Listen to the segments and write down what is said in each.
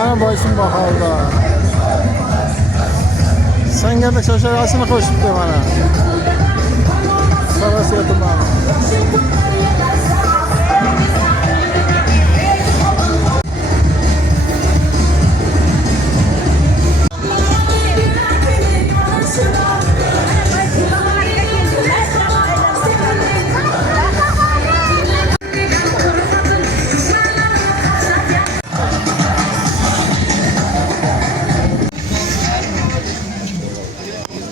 Mana boysun baholda. Sangarlik shoshirasini qo'shibdi mana. Sarasiya tumani.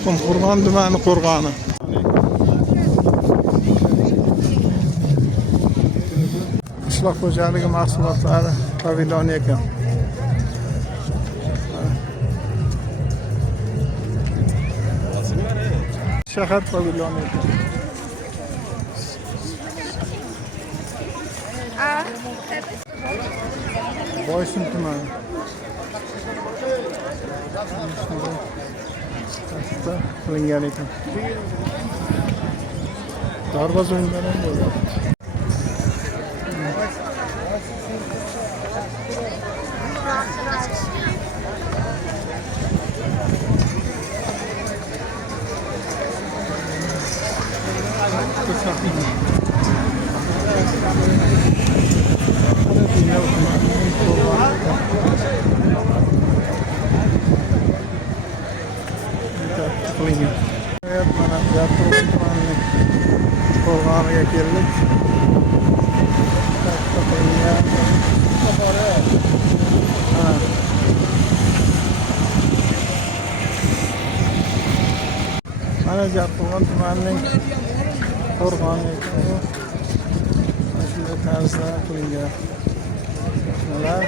Qumqo'rg'on tumani qo'rg'oni. Qishloq xo'jaligi mahsulotlari pavilyoni ekan. Shahar pavilyoni ekan. Boysun tumani. Qilingan ekan. Darvoza o'yinlari ham bo'ladi. Evet, mana Yapur tumanining qo'rg'oniga keldik. Mana Yapur tumanining qo'rg'oni ekan. Shunday tarzda qilingan. Shunlar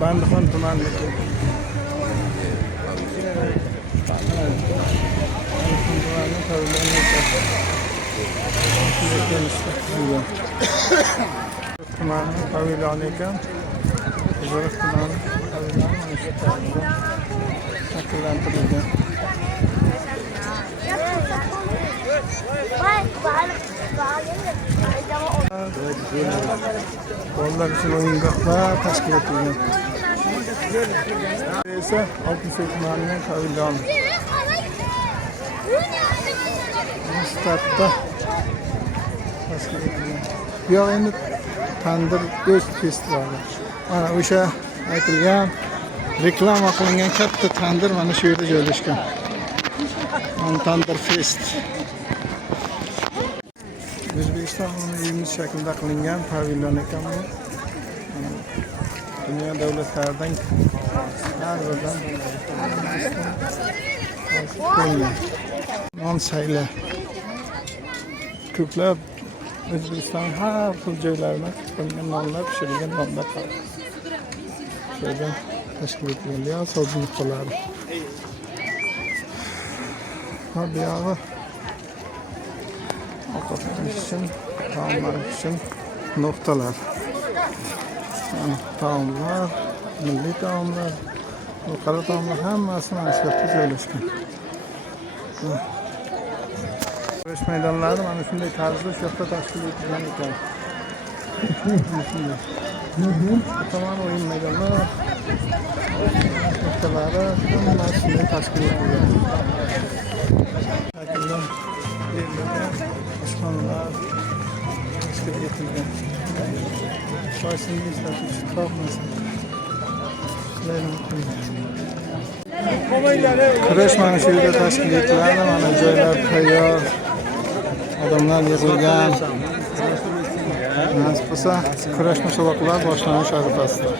Bandixon tumanidagi tumani pavilyoni ekan. Qo'zg'oriq tumani pavilyoni mana shu tarzda shakllantirilgan. Bolalar uchun o'yingohlar tashkil etilgan. Bu esa Oltinsoy tumanining pavilyoni. Startda tashkil etilgan. Bu yoq endi tandir go'sht festivali. Mana o'sha aytilgan reklama qilingan katta tandir mana shu yerda joylashgan. Tandir fest. O'zbekiston uyimiz shaklida qilingan pavilyon ekan bu. Dunyo davlatlaridan har biridan non sayla. Ko'plab O'zbekiston har xil joylaridan qilingan nonlar, pishirilgan nonlar bor. Shundan tashkil etilgan savdo nuqtalari. Ha, bu yog'i ovqatlanish uchun, taomlar uchun nuqtalar. Taomlar, milliy taomlar, xalqaro taomlar hammasi mana shu yerda joylashgan. Kurash maydonlari mana shunday tarzda shu yerda tashkil etilgan ekan. Tomon o'yin maydonlari, nuqtalari hammasi shunday tashkil etilgan. Oshxonalar tashkil etilgan. Shoysinni ishlatish tortmasa. Kurash mana shu yerda tashkil etiladi. Mana joylar tayyor. Odamlar yig'ilgan. Nasib bo'lsa, kurash musobaqalari boshlanish arafasida.